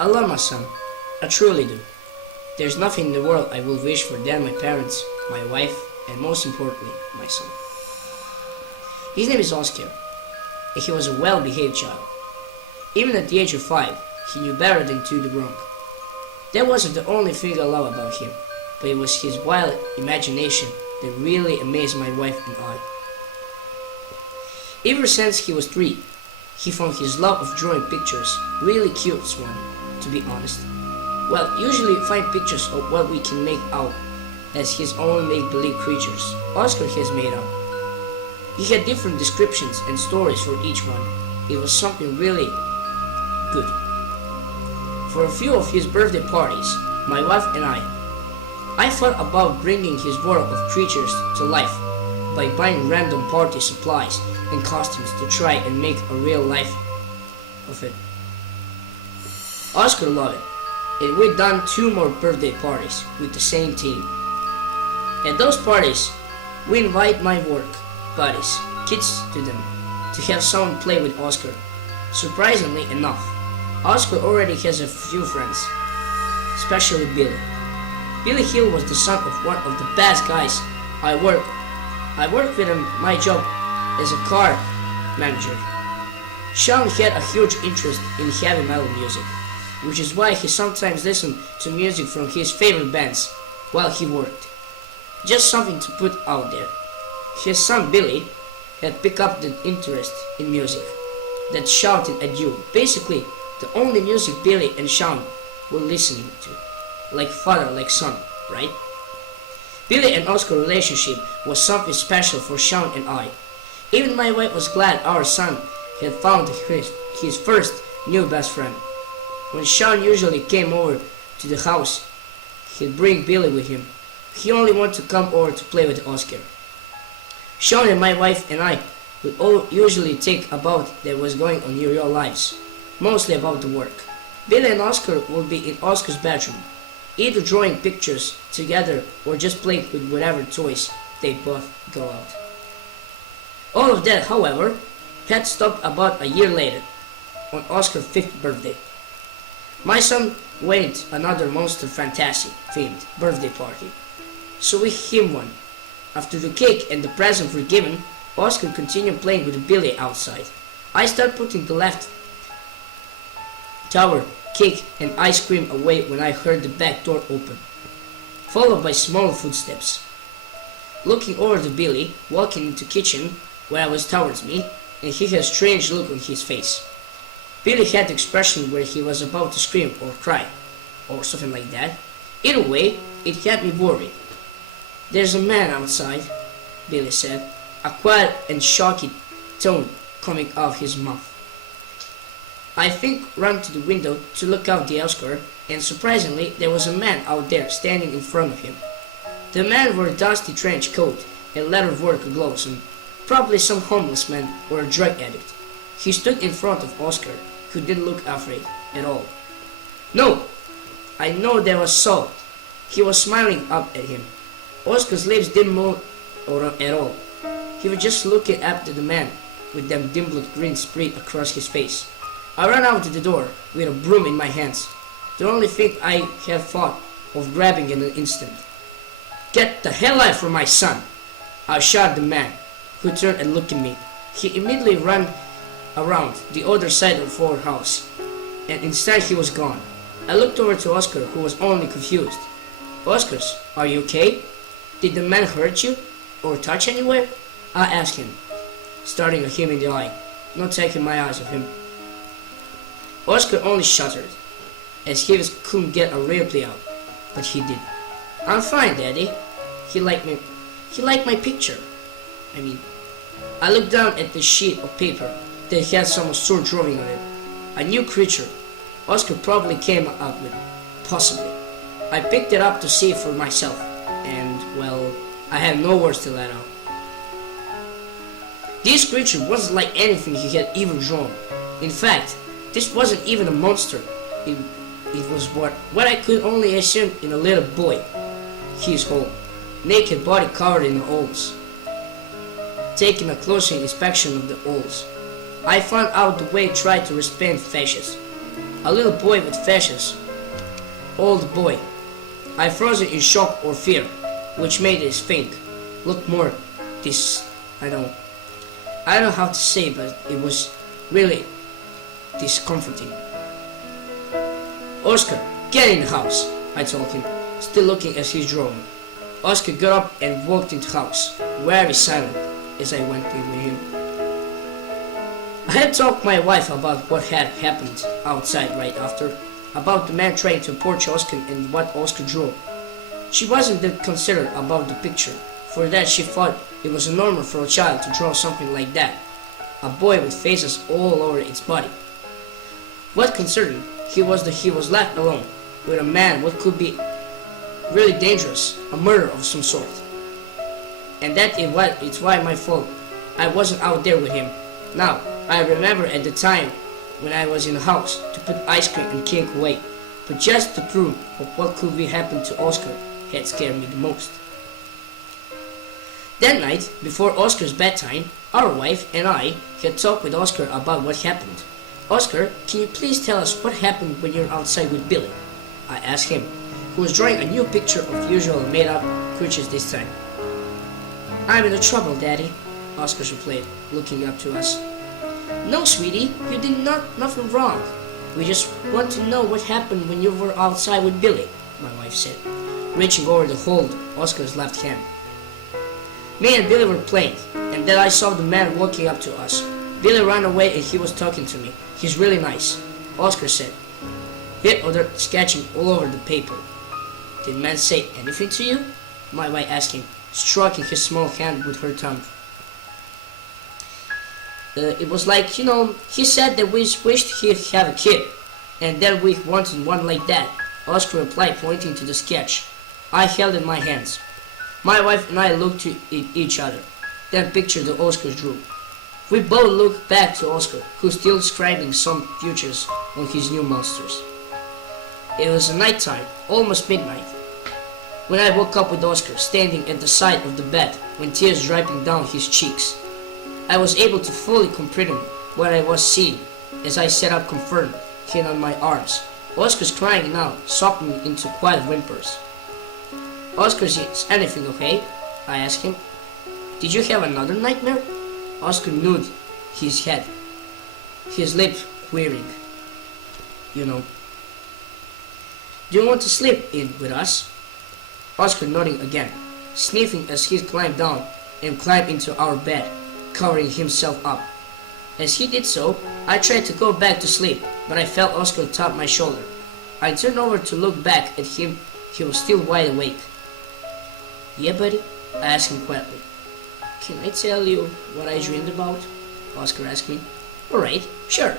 I love my son. I truly do. There's nothing in the world I will wish for than my parents, my wife, and most importantly, my son. His name is Oscar, and he was a well-behaved child. Even at the age of 5, he knew better than to do wrong. That wasn't the only thing I love about him, but it was his wild imagination that really amazed my wife and I. Ever since he was 3, he found his love of drawing pictures really cute one, to be honest. Well, usually find pictures of what we can make out as his own make-believe creatures Oscar has made up. He had different descriptions and stories for each one. It was something really good. For a few of his birthday parties, my wife and I thought about bringing his world of creatures to life by buying random party supplies and costumes to try and make a real life of it. Oscar loved it, and we'd done 2 more birthday parties with the same theme. At those parties, we invite my work buddies, kids to them, to have someone play with Oscar. Surprisingly enough, Oscar already has a few friends, especially Billy. Billy Hill was the son of one of the best guys I worked with him my job as a car manager. Sean had a huge interest in heavy metal music, which is why he sometimes listened to music from his favorite bands while he worked. Just something to put out there. His son Billy had picked up the interest in music that shouted at you. Basically, the only music Billy and Sean were listening to. Like father, like son, right? Billy and Oscar's relationship was something special for Sean and I. Even my wife was glad our son had found his first new best friend. When Sean usually came over to the house, he'd bring Billy with him. He only wanted to come over to play with Oscar. Sean and my wife and I would all usually think about that was going on in your lives, mostly about the work. Billy and Oscar would be in Oscar's bedroom, either drawing pictures together or just playing with whatever toys they both go out. All of that, however, had stopped about a year later, on Oscar's 5th birthday. My son wanted another Monster Fantasy themed birthday party, so we him one. After the cake and the present were given, Oscar continued playing with Billy outside. I started putting the left tower, cake, and ice cream away when I heard the back door open, followed by small footsteps. Looking over to Billy, walking into the kitchen where I was towards me, and he had a strange look on his face. Billy had the expression where he was about to scream or cry, or something like that. Either way, it had me worried. "There's a man outside," Billy said, a quiet and shocked tone coming out of his mouth. I ran to the window to look out the Oscar, and surprisingly, there was a man out there standing in front of him. The man wore a dusty trench coat and leather work gloves, and probably some homeless man or a drug addict. He stood in front of Oscar, who didn't look afraid at all. "No, I know that was so." He was smiling up at him. Oscar's lips didn't move at all. He was just looking up at the man with them dimpled grin spread across his face. I ran out to the door with a broom in my hands, the only thing I had thought of grabbing in an instant. "Get the hell out from my son!" I shot the man, who turned and looked at me. He immediately ran around the other side of our house, and instead he was gone. I looked over to Oscar, who was only confused. "Oscar, are you okay? Did the man hurt you? Or touch anywhere?" I asked him, staring at him in the eye, not taking my eyes off him. Oscar only shuddered, as he couldn't get a reply out, but he did. "I'm fine, Daddy." He liked my picture. I looked down at the sheet of paper that had some absurd drawing on it. A new creature Oscar probably came up with, possibly. I picked it up to see it for myself, and, well, I had no words to let out. This creature wasn't like anything he had ever drawn. In fact, this wasn't even a monster. It was what I could only assume in a little boy. His whole naked body covered in holes. Taking a closer inspection of the holes, I found out the way it tried to respond faces. A little boy with fashions. Old boy. I frozen in shock or fear, which made his face look more I don't know how to say, but it was really discomforting. Oscar, get in the house, I told him, still looking at his drawing. Oscar got up and walked into the house, very silent as I went in with him. I had talked to my wife about what had happened outside right after, about the man trying to approach Oscar and what Oscar drew. She wasn't that concerned about the picture. For that she thought it was normal for a child to draw something like that, a boy with faces all over its body. What concerned him, he was that he was left alone with a man what could be really dangerous, a murder of some sort. And it's why my fault. I wasn't out there with him. Now, I remember at the time when I was in the house to put ice cream and cake away, but just to prove of what could be happen to Oscar had scared me the most. That night, before Oscar's bedtime, our wife and I had talked with Oscar about what happened. Oscar, can you please tell us what happened when you're outside with Billy? I asked him, who was drawing a new picture of usual made-up creatures this time. I'm in trouble, Daddy, Oscar replied, looking up to us. No, sweetie, you did nothing wrong. We just want to know what happened when you were outside with Billy, my wife said, reaching over to hold Oscar's left hand. Me and Billy were playing, and then I saw the man walking up to us. Billy ran away and he was talking to me. He's really nice, Oscar said. Hit other sketching all over the paper. Did man say anything to you? My wife asked him, stroking his small hand with her thumb. It was like, he said that we wished he'd have a kid, and that we wanted one like that, Oscar replied, pointing to the sketch. I held in my hands. My wife and I looked at each other, then pictured the Oscar drew. We both looked back to Oscar, who's still describing some futures on his new monsters. It was nighttime, almost midnight, when I woke up with Oscar standing at the side of the bed, with tears dripping down his cheeks. I was able to fully comprehend what I was seeing as I sat up confirmed, him on my arms. Oscar's crying now, softening into quiet whimpers. Oscar, is anything okay? I asked him. Did you have another nightmare? Oscar nodded his head, his lips quivering. Do you want to sleep in with us? Oscar nodding again, sniffing as he climbed down and climbed into our bed, covering himself up. As he did so, I tried to go back to sleep, but I felt Oscar tap my shoulder. I turned over to look back at him. He was still wide awake. Yeah, buddy? I asked him quietly. Can I tell you what I dreamed about? Oscar asked me. Alright, sure.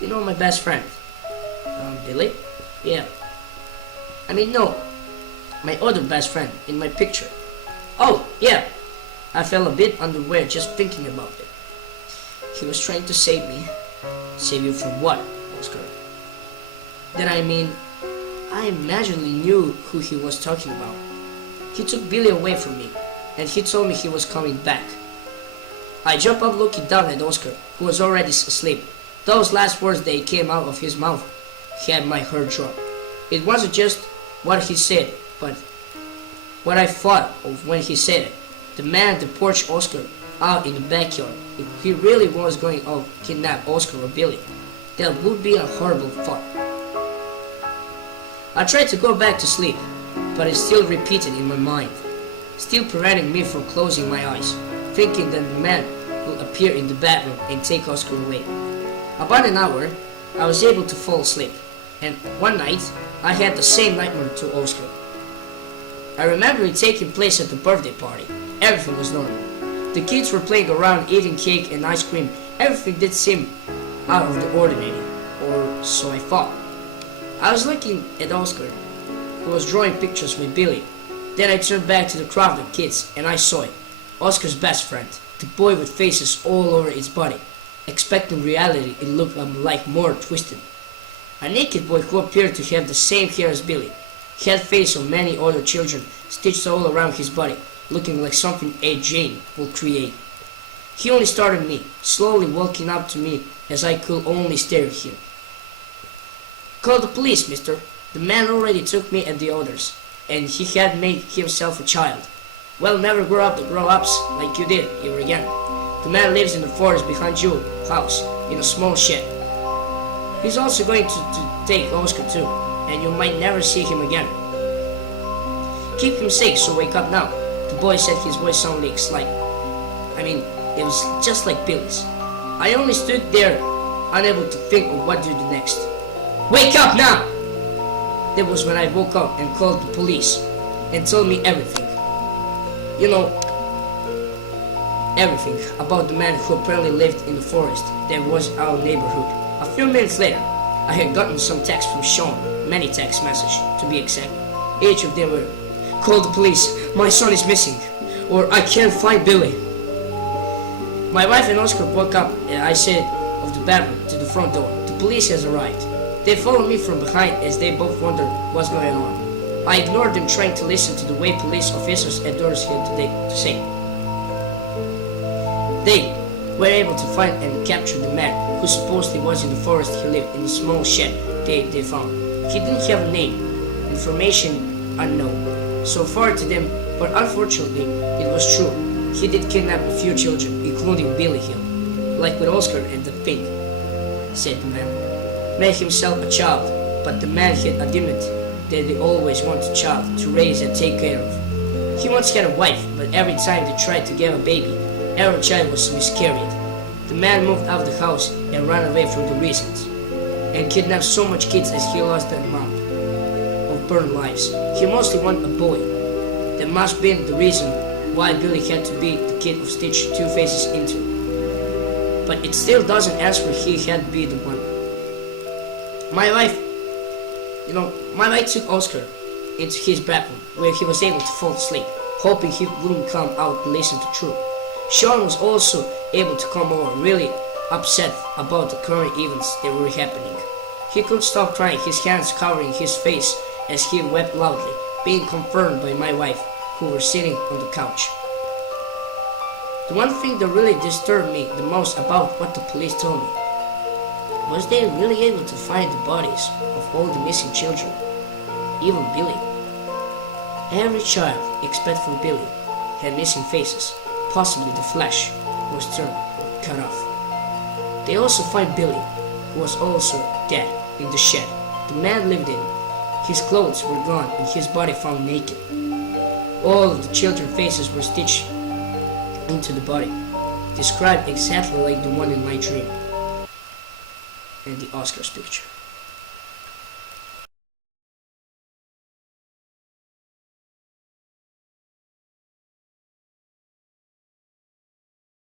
You know my best friend? Billy? Yeah. No, my other best friend in my picture. Oh, yeah. I felt a bit underwear just thinking about it. He was trying to save me. Save you from what, Oscar? I imaginally knew who he was talking about. He took Billy away from me, and he told me he was coming back. I jumped up looking down at Oscar, who was already asleep. Those last words that came out of his mouth had my heart drop. It wasn't just what he said, but what I thought of when he said it. The man that porched Oscar out in the backyard, if he really was going to kidnap Oscar or Billy, that would be a horrible thought. I tried to go back to sleep, but it still repeated in my mind, still preventing me from closing my eyes, thinking that the man will appear in the bedroom and take Oscar away. About an hour, I was able to fall asleep, and one night, I had the same nightmare to Oscar. I remember it taking place at the birthday party. Everything was normal. The kids were playing around, eating cake and ice cream. Everything did seem out of the ordinary, or so I thought. I was looking at Oscar, who was drawing pictures with Billy. Then I turned back to the crowd of kids, and I saw it. Oscar's best friend, the boy with faces all over his body. Expecting reality, it looked like more twisted. A naked boy who appeared to have the same hair as Billy. He had face of many other children stitched all around his body, looking like something A. Jane would create. He only started me, slowly walking up to me as I could only stare at him. Call the police, mister. The man already took me at the orders, and he had made himself a child. Well, never grow up the grow-ups like you did, here again. The man lives in the forest behind your house, in a small shed. He's also going to take Oscar too, and you might never see him again. Keep him safe, so wake up now. The boy said, his voice sounded slight. It was just like Billy's. I only stood there, unable to think of what to do next. Wake up now! That was when I woke up and called the police and told me everything. You know, everything about the man who apparently lived in the forest that was our neighborhood. A few minutes later, I had gotten some text from Sean, many text messages to be exact. Each of them were, call the police, my son is missing, or I can't find Billy. My wife and Oscar woke up and I said of the bedroom to the front door, the police has arrived. They followed me from behind as they both wondered what's going on. I ignored them, trying to listen to the way police officers at doors had to say. They were able to find and capture the man who supposedly was in the forest. He lived in a small shed they found. He didn't have a name, information unknown so far to them, but unfortunately it was true. He did kidnap a few children, including Billy Hill, like with Oscar and the pig, said the man. Made himself a child, but the man had admitted that he always wanted a child to raise and take care of. He once had a wife, but every time they tried to get a baby, every child was miscarried. The man moved out of the house and ran away for the reasons, and kidnapped so much kids as he lost the amount of burned lives. He mostly wanted a boy. That must have been the reason why Billy had to be the kid of Stitch Two Faces into. But it still doesn't answer he had to be the one. My wife took Oscar into his bedroom where he was able to fall asleep, hoping he wouldn't come out and listen to truth. Sean was also able to come over, really upset about the current events that were happening. He couldn't stop crying, his hands covering his face as he wept loudly, being confirmed by my wife, who were sitting on the couch. The one thing that really disturbed me the most about what the police told me was they really able to find the bodies of all the missing children, even Billy. Every child, except for Billy, had missing faces. Possibly the flesh was turned or cut off. They also find Billy, who was also dead in the shed the man lived in. His clothes were gone and his body found naked. All of the children's faces were stitched into the body, described exactly like the one in my dream and the Oscars picture.